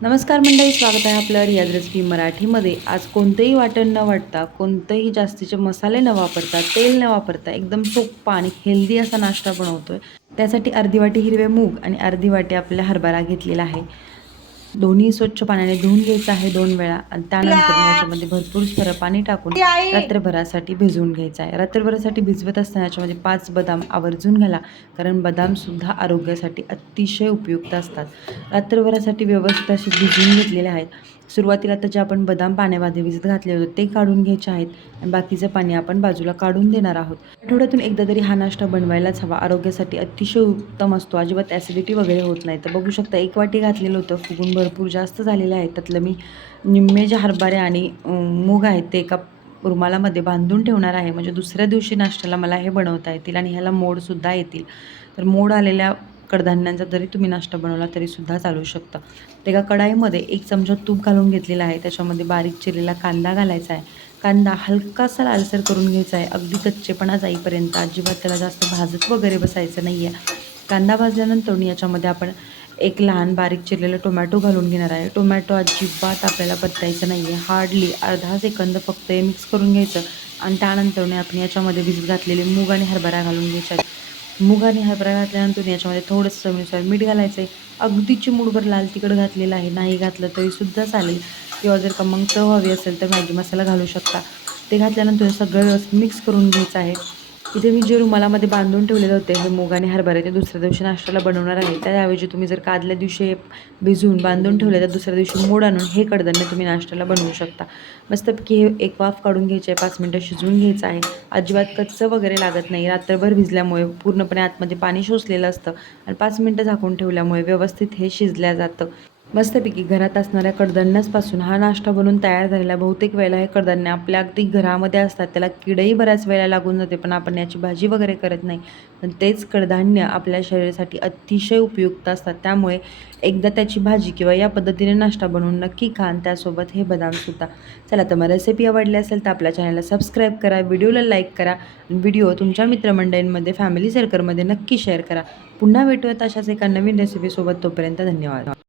नमस्कार मंडळी, स्वागत आहे आपलं रियाज रेसिपी मराठीमध्ये. आज कोणतंही वाटण न वाटता, कोणतेही जास्तीचे मसाले न वापरता, तेल न वापरता एकदम सोपा आणि हेल्दी असा नाश्ता बनवतोय. त्यासाठी अर्धी वाटी हिरवे मूग आणि अर्धी वाटी आपल्या हरभरा घेतलेला आहे. दोन्ही स्वच्छ पाण्याने धुवून घ्यायचं आहे 2 वेळा आणि त्यानंतर याच्यामध्ये भरपूर सारं पाणी टाकून रात्रभरासाठी भिजवून घ्यायचं आहे. रात्रभरासाठी भिजवत असताना याच्यामध्ये 5 बदाम आवर्जून घाला, कारण बदामसुद्धा आरोग्यासाठी अतिशय उपयुक्त असतात. रात्रभरासाठी व्यवस्थित असे भिजवून घेतलेले आहेत. सुरुवातीला तर जे आपण बदाम पाण्यामध्ये भिजत घातले होते ते काढून घ्यायचे आहेत आणि बाकीचं पाणी आपण बाजूला काढून देणार आहोत. आठवड्यातून एकदा तरी हा नाश्ता बनवायलाच हवा. आरोग्यासाठी अतिशय उत्तम असतो. अजिबात ॲसिडिटी वगैरे होत नाही. तर बघू शकता 1 वाटी घातलेलं होतं, फुगून भरपूर जास्त झालेले आहेत. त्यातलं मी निम्मे जे हरभरे आणि मूग आहेत ते एका रुमालामध्ये बांधून ठेवणार आहे, म्हणजे दुसऱ्या दिवशी नाश्त्याला मला हे बनवता येतील आणि ह्याला मोडसुद्धा येतील. तर मोड आलेल्या कडधान्यांचा जरी तुम्ही नाश्ता बनवला तरीसुद्धा चालू शकतं. तर एका कढाईमध्ये 1 चमचा तूप घालून घेतलेला आहे. त्याच्यामध्ये बारीक चिरलेला कांदा घालायचा आहे. कांदा हलकासा लालसर करून घ्यायचा आहे, अगदी कच्चेपणा जाईपर्यंत. अजिबात त्याला जास्त भाजत वगैरे बसायचं नाही आहे. कांदा भाजल्यानंतर याच्यामध्ये आपण एक लहान बारीक चिरलेला टोमॅटो घालून घेणार आहे. टोमॅटो अजिबात आपल्याला परतायचं नाही आहे. हार्डली अर्धा सेकंद फक्त हे मिक्स करून घ्यायचं आणि त्यानंतर आपण याच्यामध्ये भिजत घातलेले मूग आणि हरभरा घालून घ्यायचे आहेत. मूग आणि हरभरा घातल्यानंतर याच्यामध्ये थोडंसं चवीनुसार मीठ घालायचं आहे. अगदी चिमूटभर लाल तिखट घातलेलं आहे, नाही घातलं तरीसुद्धा चालेल. किंवा जर का मग चव हवी असेल तर मॅगी मसाला घालू शकता. ते घातल्यानंतर सगळं व्यवस्थित मिक्स करून घ्यायचं आहे. इथे मी जे रुमालामध्ये बांधून ठेवलेले होते हे मूग आणि हरभरे ते दुसऱ्या दिवशी नाश्त्याला बनवणार आहे. त्याऐवजी तुम्ही जर का आदल्या दिवशी भिजवून बांधून ठेवले तर दुसऱ्या दिवशी मोड आणून हे कडधान्य तुम्ही नाश्त्याला बनवू शकता. मस्तपैकी हे एक वाफ काढून घ्यायची आहे, 5 मिनटं शिजवून घ्यायचं आहे. अजिबात कच्चं वगैरे लागत नाही. रात्रभर भिजल्यामुळे पूर्णपणे आतमध्ये पाणी शोषलेलं असतं आणि 5 मिनटं झाकून ठेवल्यामुळे व्यवस्थित हे शिजल्या जातं. मस्तपैकी घरात असणाऱ्या कडधान्यापासून हा नाश्ता बनवून तयार झालेला. बहुतेक वेळेला हे कडधान्य आपल्या अगदी घरामध्ये असतात, त्याला किडही बऱ्याच वेळेला लागून जाते, पण आपण याची भाजी वगैरे करत नाही. पण तेच कडधान्य आपल्या शरीरासाठी अतिशय उपयुक्त असतात. त्यामुळे एकदा त्याची भाजी किंवा या पद्धतीने नाश्ता बनवून नक्की खा आणि त्यासोबत हे बदामसुद्धा. चला, तर मग रेसिपी आवडली असेल तर आपल्या चॅनलला सबस्क्राईब करा, व्हिडिओला लाईक करा, व्हिडिओ तुमच्या मित्रमंडळींमध्ये, फॅमिली सर्कलमध्ये नक्की शेअर करा. पुन्हा भेटूयात अशाच एका नवीन रेसिपीसोबत. तोपर्यंत धन्यवाद.